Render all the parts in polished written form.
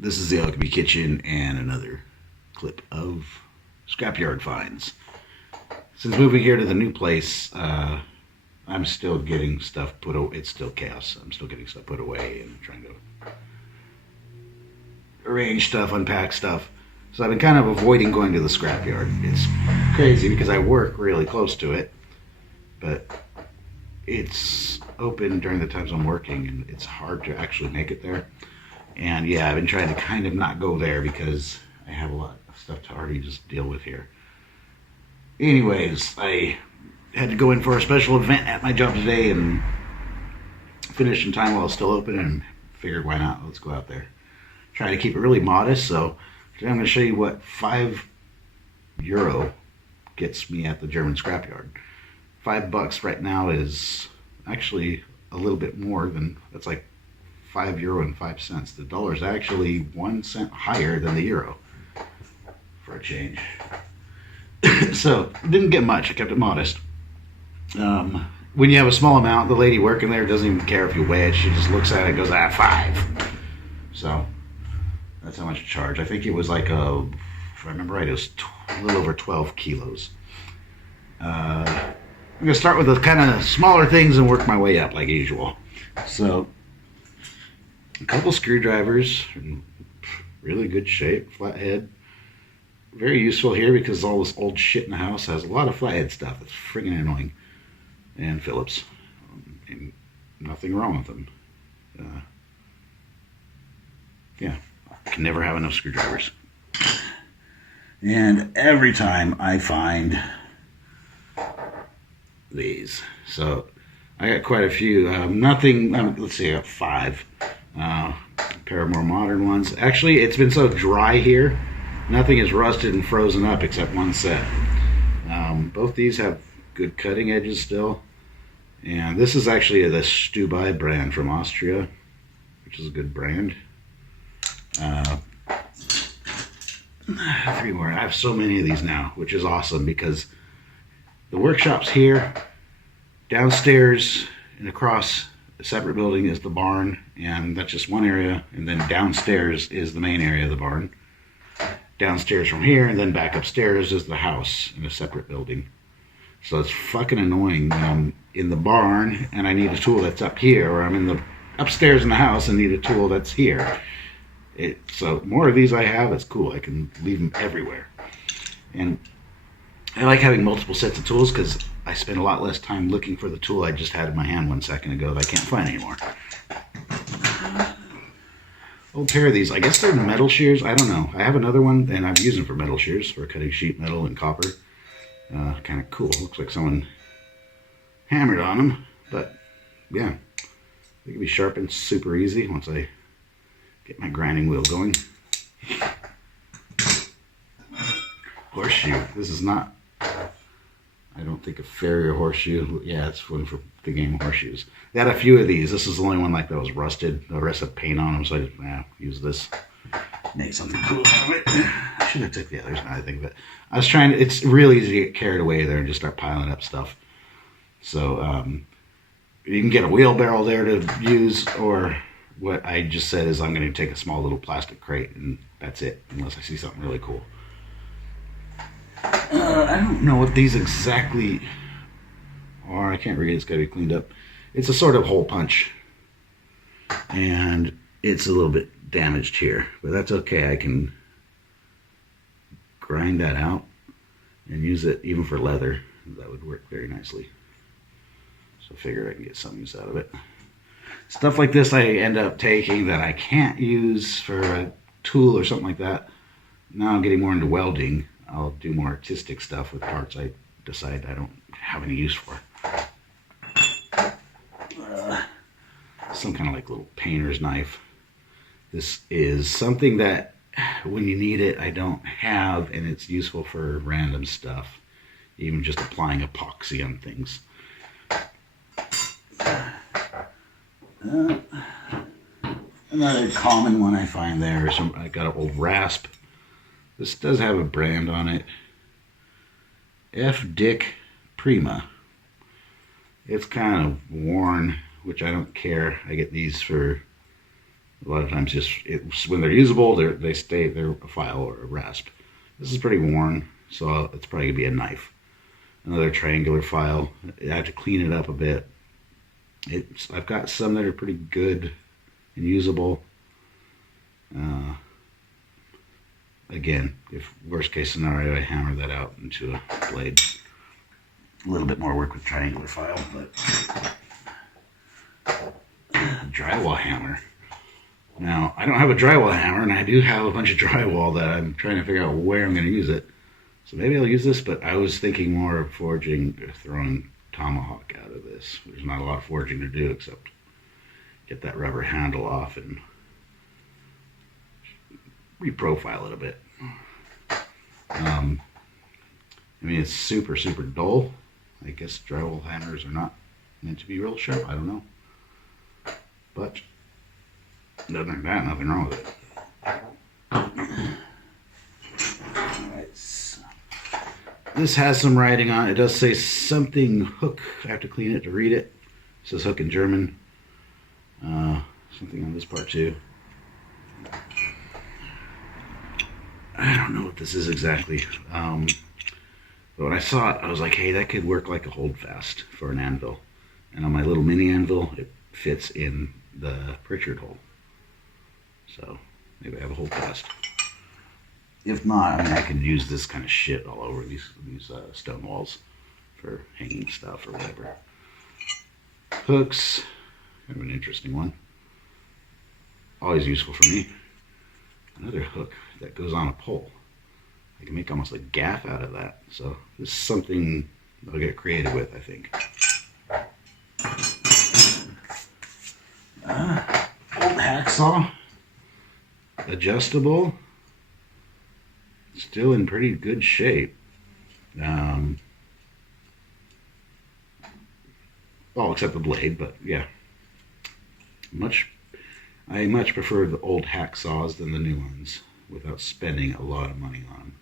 This is the Alchemy Kitchen and another clip of Scrapyard finds. Since moving here to the new place, I'm still getting stuff put away. It's still chaos. I'm still getting stuff put away and trying to arrange stuff, unpack stuff. So I've been kind of avoiding going to the scrapyard. It's crazy because I work really close to it, but it's open during the times I'm working and it's hard to actually make it there. And yeah, I've been trying to kind of not go there because I have a lot of stuff to already just deal with here. Anyways, I had to go in for a special event at my job today and finish in time while it's still open, and figured why not, let's go out there. Try to keep it really modest, so today I'm going to show you what €5 gets me at the German scrapyard. $5 right now is actually a little bit more than, that's like €5.05. The dollar is actually 1 cent higher than the euro for a change. So didn't get much. I kept it modest. When you have a small amount, the lady working there doesn't even care if you weigh it. She just looks at it and goes, 5. So that's how much to charge. I think it was like if I remember right, it was a little over 12 kilos. I'm going to start with the kind of smaller things and work my way up like usual. So a couple screwdrivers in really good shape, flathead. Very useful here because all this old shit in the house has a lot of flathead stuff. It's friggin' annoying. And Phillips. And nothing wrong with them. Yeah, I can never have enough screwdrivers. And every time I find these. So I got quite a few. Nothing, let's see, I got 5. A pair of more modern ones. Actually, it's been so dry here. Nothing is rusted and frozen up except one set. Both these have good cutting edges still. And this is actually the Stubai brand from Austria, which is a good brand. 3 more. I have so many of these now, which is awesome because the workshop's here. Downstairs and across a separate building is the barn, and that's just one area. And then downstairs is the main area of the barn. Downstairs from here, and then back upstairs is the house in a separate building. So it's fucking annoying when I'm in the barn and I need a tool that's up here, or I'm in the upstairs in the house and need a tool that's here. So more of these I have, it's cool. I can leave them everywhere. And I like having multiple sets of tools because I spend a lot less time looking for the tool I just had in my hand 1 second ago that I can't find anymore. Old pair of these. I guess they're metal shears. I don't know. I have another one, and I'm using for metal shears for cutting sheet metal and copper. Kind of cool. Looks like someone hammered on them, but yeah, they can be sharpened super easy once I get my grinding wheel going. Horseshoe. This is not, I don't think, a Farrier horseshoe. Yeah, it's one for the game of horseshoes. They had a few of these. This is the only one like that was rusted. The rest had paint on them, so I just use this. Make something cool out of it. I should have took the others now I think of it. I was trying to, it's really easy to get carried away there and just start piling up stuff. So you can get a wheelbarrow there to use, or what I just said is I'm going to take a small little plastic crate and that's it, unless I see something really cool. I don't know what these exactly are. I can't read it. It's got to be cleaned up. It's a sort of hole punch, and it's a little bit damaged here, but that's okay. I can grind that out and use it even for leather. That would work very nicely. So I figured I can get some use out of it. Stuff like this I end up taking that I can't use for a tool or something like that. Now I'm getting more into welding. I'll do more artistic stuff with parts I decide I don't have any use for. Some kind of like little painter's knife. This is something that when you need it I don't have, and it's useful for random stuff, even just applying epoxy on things. Another common one I find there is I got an old Rasp. This does have a brand on it. F. Dick Prima. It's kind of worn, which I don't care. I get these for A lot of times, when they're usable, they're a file or a rasp. This is pretty worn, so it's probably gonna be a knife. Another triangular file. I have to clean it up a bit. I've got some that are pretty good and usable. Again, if worst case scenario, I hammer that out into a blade. A little bit more work with triangular file, but drywall hammer. Now, I don't have a drywall hammer, and I do have a bunch of drywall that I'm trying to figure out where I'm going to use it. So maybe I'll use this, but I was thinking more of forging, or throwing tomahawk out of this. There's not a lot of forging to do except get that rubber handle off and reprofile it a bit. I mean, it's super, super dull. I guess drywall hammers are not meant to be real sharp. I don't know. But other than that, nothing wrong with it. Alright, so this has some writing on it. It does say something hook. I have to clean it to read it. It says hook in German. Something on this part too. I don't know what this is exactly. But when I saw it, I was like, hey, that could work like a holdfast for an anvil. And on my little mini anvil, it fits in the Pritchard hole. So maybe I have a holdfast. If not, I mean, I could use this kind of shit all over these stone walls for hanging stuff or whatever. Hooks, kind of an interesting one. Always useful for me. Another hook that goes on a pole. I can make almost a gaff out of that. So this is something I'll get creative with, I think. Old hacksaw. Adjustable. Still in pretty good shape. Well, except the blade, but yeah. I much prefer the old hacksaws than the new ones without spending a lot of money on them.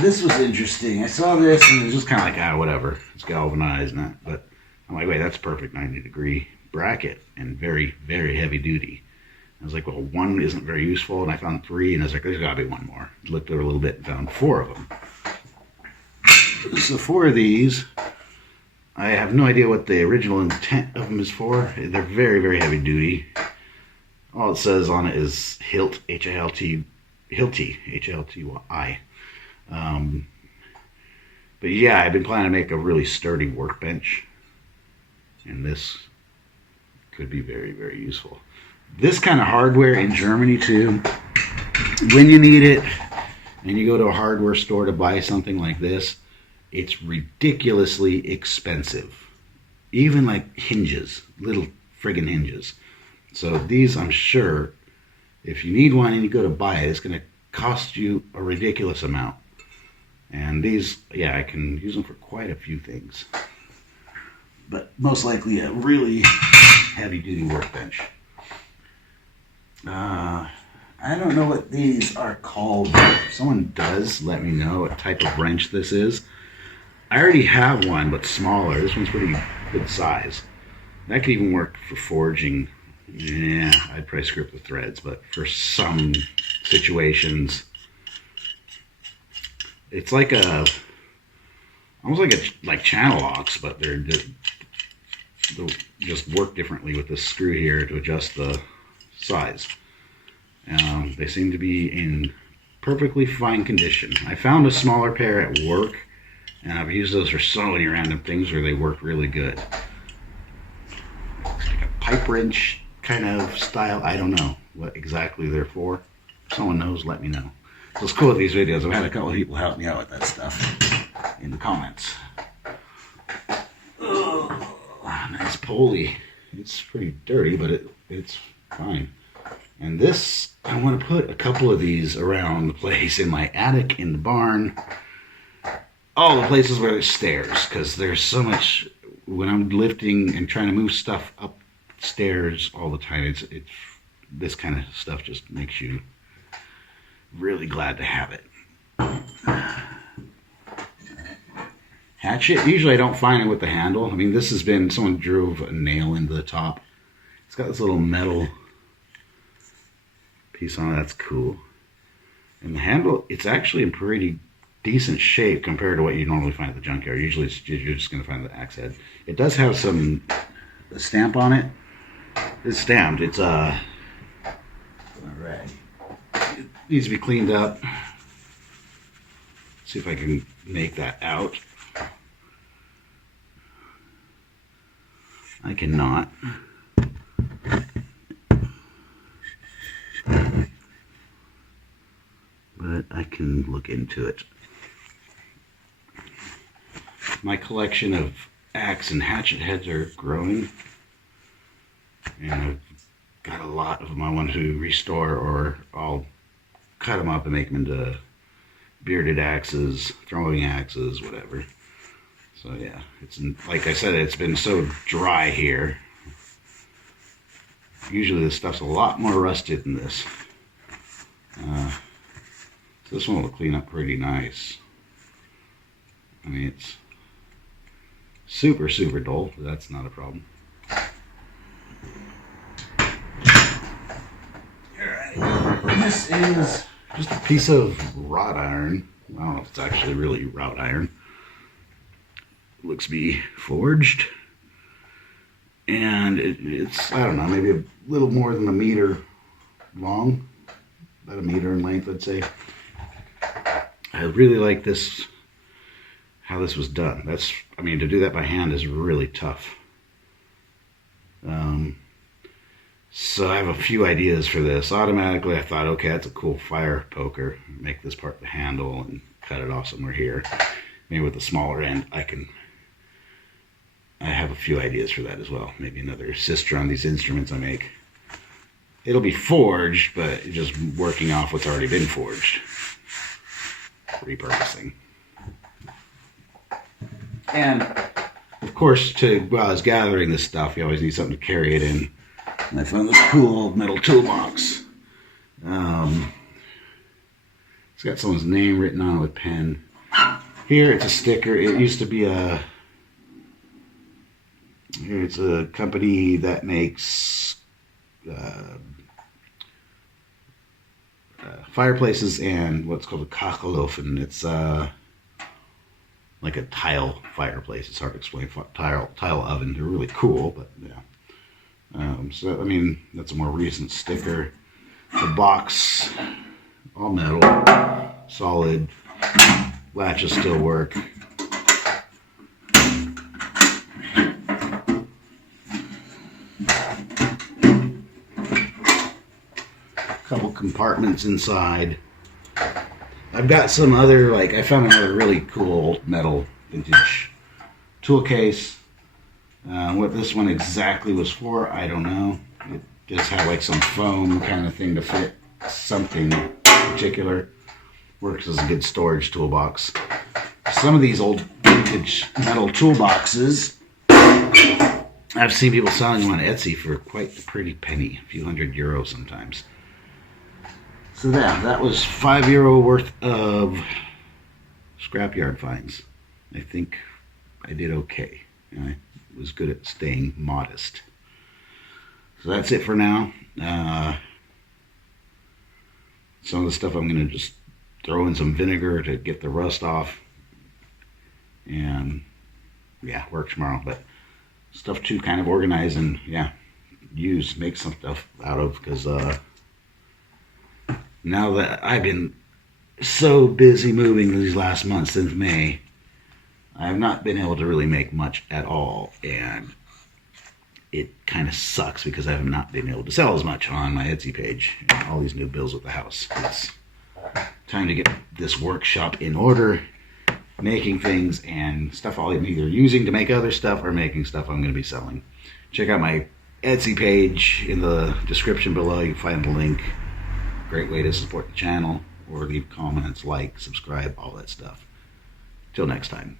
This was interesting. I saw this and it was just kind of like, whatever. It's galvanized, but I'm like, wait, that's perfect 90-degree bracket and very, very heavy duty. I was like, well, one isn't very useful, and I found 3, and I was like, there's got to be one more. Looked over a little bit and found 4 of them. So 4 of these, I have no idea what the original intent of them is for. They're very, very heavy duty. All it says on it is hilt, H-I-L-T, hilty, H-I-L-T-Y. But yeah, I've been planning to make a really sturdy workbench, and this could be very, very useful. This kind of hardware in Germany too, when you need it and you go to a hardware store to buy something like this, it's ridiculously expensive. Even like hinges, little friggin' hinges. So these, I'm sure, if you need one and you go to buy it, it's going to cost you a ridiculous amount. And these, yeah, I can use them for quite a few things. But most likely a really heavy-duty workbench. I don't know what these are called. If someone does, let me know what type of wrench this is. I already have one, but smaller. This one's pretty good size. That could even work for forging. Yeah, I'd probably screw up the threads, but for some situations, it's like almost like channel locks, but they'll just work differently with this screw here to adjust the size. They seem to be in perfectly fine condition. I found a smaller pair at work, and I've used those for so many random things where they work really good. It's like a pipe wrench kind of style. I don't know what exactly they're for. If someone knows, let me know. So it's cool with these videos. I've had a couple of people help me out with that stuff in the comments. Oh, nice pulley. It's pretty dirty, but it's fine. And this, I want to put a couple of these around the place, in my attic, in the barn, all the places where there's stairs, because there's so much, when I'm lifting and trying to move stuff upstairs all the time, it's this kind of stuff just makes you really glad to have it. hatchet. Usually I don't find it with the handle. I mean, this has been, someone drove a nail into the top. It's got this little metal piece on it. That's cool. And the handle, it's actually in pretty decent shape compared to what you normally find at the junkyard. Usually you're just going to find the axe head. It does have a stamp on it. It's stamped. It's alright. It needs to be cleaned up. See if I can make that out. I cannot. But I can look into it. My collection of axe and hatchet heads are growing, and I've got a lot of them I want to restore, or I'll cut them up and make them into bearded axes, throwing axes, whatever. So yeah, it's, like I said, it's been so dry here. Usually this stuff's a lot more rusted than this. So this one will clean up pretty nice. I mean, it's super, super dull, but that's not a problem. Alright, this is just a piece of wrought iron. I don't know if it's actually really wrought iron. It looks to be forged. And it's, I don't know, maybe a little more than a meter long. About a meter in length, I'd say. I really like this, how this was done. That's, I mean, to do that by hand is really tough. So I have a few ideas for this. Automatically I thought, okay, that's a cool fire poker. Make this part the handle and cut it off somewhere here. Maybe with the smaller end I have a few ideas for that as well. Maybe another sister on these instruments I make. It'll be forged, but just working off what's already been forged. Repurposing. And of course, while I was gathering this stuff, you always need something to carry it in. And I found this cool metal toolbox. It's got someone's name written on it with pen. Here it's a sticker. It used to be it's a company that makes fireplaces and what's called a kachelofen. It's like a tile fireplace. It's hard to explain. Tile oven. They're really cool, but yeah. So I mean, that's a more recent sticker. The box, all metal, solid. Latches still work. Couple compartments inside. I've got some other, like, I found another really cool metal vintage tool case. What this one exactly was for, I don't know. It just had like some foam kind of thing to fit something particular. Works as a good storage toolbox. Some of these old vintage metal toolboxes, I've seen people selling them on Etsy for quite a pretty penny, a few €100 sometimes. So that was €5 worth of scrapyard finds. I think I did okay. I was good at staying modest. So that's it for now. Some of the stuff I'm going to just throw in some vinegar to get the rust off. And yeah, work tomorrow. But stuff to kind of organize and yeah, make some stuff out of, because now that I've been so busy moving these last months since May, I have not been able to really make much at all, and it kind of sucks because I have not been able to sell as much on my Etsy page and all these new bills with the house. It's time to get this workshop in order, making things and stuff I'm either using to make other stuff or making stuff I'm going to be selling. Check out my Etsy page in the description below. You can find the link. Great way to support the channel, or leave comments, like, subscribe, all that stuff. Till next time.